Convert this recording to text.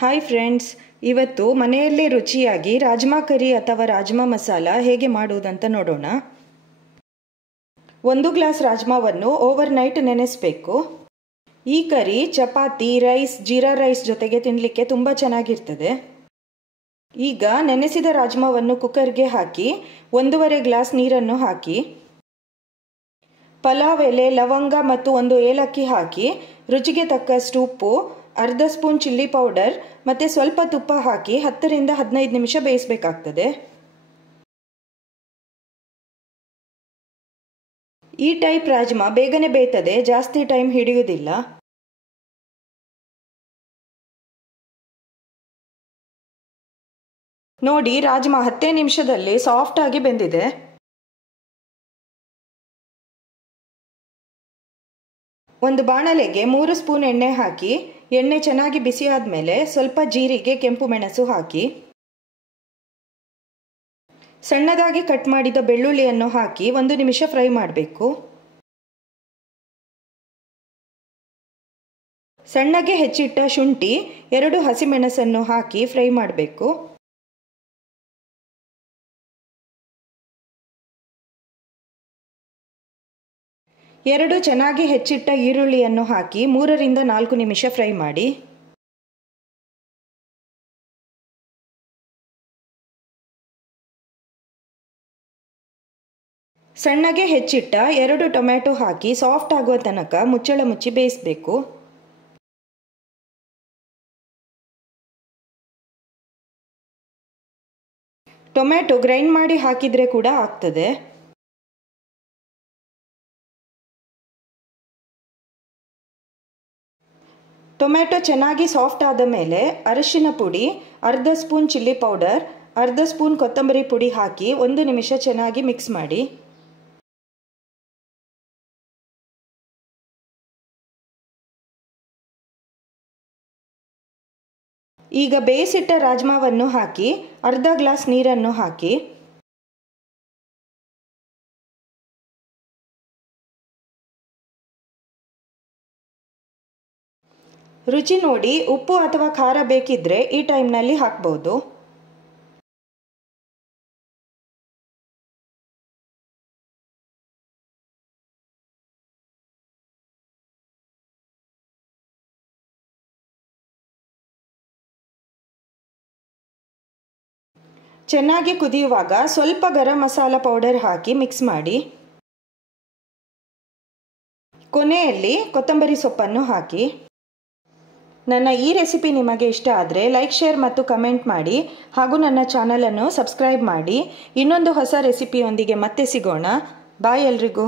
Hi friends, ಇವತ್ತು ಮನೆಯಲ್ಲೇ ರುಚಿಯಾಗಿ ರಾಜ್ಮಾ ಕರಿ ಅಥವಾ ರಾಜ್ಮಾ ಮಸಾಲ ಹೇಗೆ ಮಾಡುವುದಂತ ನೋಡೋಣ. 1 ಗ್ಲಾಸ್ ರಾಜ್ಮಾವನ್ನು ಓವರ್ ನೈಟ್ ನೆನೆಸಬೇಕು. ಈ ಕರಿ ಚಪಾತಿ, ರೈಸ್, ಜೀರಾ ರೈಸ್ ಜೊತೆಗೆ ತಿನ್ನಲಿಕ್ಕೆ ತುಂಬ ಚೆನ್ನಾಗಿರ್ತದೆ. ಈಗ ನೆನೆಸಿದ ರಾಜ್ಮಾವನ್ನು ಕುಕ್ಕರ್ಗೆ ಹಾಕಿ 1.5 ಗ್ಲಾಸ್ ನೀರನ್ನು ಹಾಕಿ ಪಲಾವ್ ಎಲೆ, ಲವಂಗ ಮತ್ತು 1 ಏಲಕ್ಕಿ ಹಾಕಿ ರುಚಿಗೆ ತಕ್ಕಷ್ಟು ಉಪ್ಪು, ಅರ್ಧ ಸ್ಪೂನ್ ಚಿಲ್ಲಿ ಪೌಡರ್ ಮತ್ತು ಸ್ವಲ್ಪ ತುಪ್ಪ ಹಾಕಿ 10 ರಿಂದ 15 ನಿಮಿಷ ಬೇಯಿಸಬೇಕಾಗ್ತದೆ. ಈ ಟೈಪ್ ರಾಜ್ಮಾ ಬೇಗನೆ ಬೇಯ್ತದೆ, ಜಾಸ್ತಿ ಟೈಮ್ ಹಿಡಿಯುವುದಿಲ್ಲ. ನೋಡಿ, ರಾಜ್ಮಾ 10 ನಿಮಿಷದಲ್ಲಿ ಸಾಫ್ಟ್ ಆಗಿ ಬೆಂದಿದೆ. ಒಂದು ಬಾಣಲೆಗೆ 3 ಸ್ಪೂನ್ ಎಣ್ಣೆ ಹಾಕಿ ಎಣ್ಣೆ ಚೆನ್ನಾಗಿ ಬಿಸಿ ಆದಮೇಲೆ ಸ್ವಲ್ಪ ಜೀರಿಗೆ, ಕೆಂಪು ಮೆಣಸು ಹಾಕಿ ಸಣ್ಣದಾಗಿ ಕಟ್ ಮಾಡಿದ ಬೆಳ್ಳುಳ್ಳಿಯನ್ನು ಹಾಕಿ 1 ನಿಮಿಷ ಫ್ರೈ ಮಾಡಬೇಕು. ಸಣ್ಣಗೆ ಹೆಚ್ಚಿಟ್ಟ ಶುಂಠಿ, 2 ಹಸಿಮೆಣಸನ್ನು ಹಾಕಿ ಫ್ರೈ ಮಾಡಬೇಕು. ಎರಡು ಚೆನ್ನಾಗಿ ಹೆಚ್ಚಿಟ್ಟ ಈರುಳ್ಳಿಯನ್ನು ಹಾಕಿ 3 ರಿಂದ 4 ನಿಮಿಷ ಫ್ರೈ ಮಾಡಿ. ಸಣ್ಣಗೆ ಹೆಚ್ಚಿಟ್ಟ 2 ಟೊಮ್ಯಾಟೊ ಹಾಕಿ ಸಾಫ್ಟ್ ಆಗುವ ತನಕ ಮುಚ್ಚಳ ಮುಚ್ಚಿ ಬೇಯಿಸಬೇಕು. ಟೊಮ್ಯಾಟೊ ಗ್ರೈಂಡ್ ಮಾಡಿ ಹಾಕಿದರೆ ಕೂಡ ಆಗ್ತದೆ. ಟೊಮ್ಯಾಟೊ ಚೆನ್ನಾಗಿ ಸಾಫ್ಟ್ ಆದ ಮೇಲೆ ಅರಿಶಿನ ಪುಡಿ, ಅರ್ಧ ಸ್ಪೂನ್ ಚಿಲ್ಲಿ ಪೌಡರ್, ಅರ್ಧ ಸ್ಪೂನ್ ಕೊತ್ತಂಬರಿ ಪುಡಿ ಹಾಕಿ 1 ನಿಮಿಷ ಚೆನ್ನಾಗಿ ಮಿಕ್ಸ್ ಮಾಡಿ. ಈಗ ಬೇಯಿಸಿಟ್ಟ ರಾಜ್ಮಾವನ್ನು ಹಾಕಿ ಅರ್ಧ ಗ್ಲಾಸ್ ನೀರನ್ನು ಹಾಕಿ ರುಚಿ ನೋಡಿ, ಉಪ್ಪು ಅಥವಾ ಖಾರ ಬೇಕಿದ್ರೆ ಈ ಟೈಮ್ನಲ್ಲಿ ಹಾಕ್ಬೋದು. ಚೆನ್ನಾಗಿ ಕುದಿಯುವಾಗ ಸ್ವಲ್ಪ ಗರಂ ಮಸಾಲ ಪೌಡರ್ ಹಾಕಿ ಮಿಕ್ಸ್ ಮಾಡಿ. ಕೊನೆಯಲ್ಲಿ ಕೊತ್ತಂಬರಿ ಸೊಪ್ಪನ್ನು ಹಾಕಿ. ನನ್ನ ಈ ರೆಸಿಪಿ ನಿಮಗೆ ಇಷ್ಟ ಆದರೆ ಲೈಕ್, ಶೇರ್ ಮತ್ತು ಕಮೆಂಟ್ ಮಾಡಿ. ಹಾಗೂ ನನ್ನ ಚಾನಲನ್ನು ಸಬ್ಸ್ಕ್ರೈಬ್ ಮಾಡಿ. ಇನ್ನೊಂದು ಹೊಸ ರೆಸಿಪಿಯೊಂದಿಗೆ ಮತ್ತೆ ಸಿಗೋಣ. ಬಾಯ್ ಎಲ್ರಿಗೂ.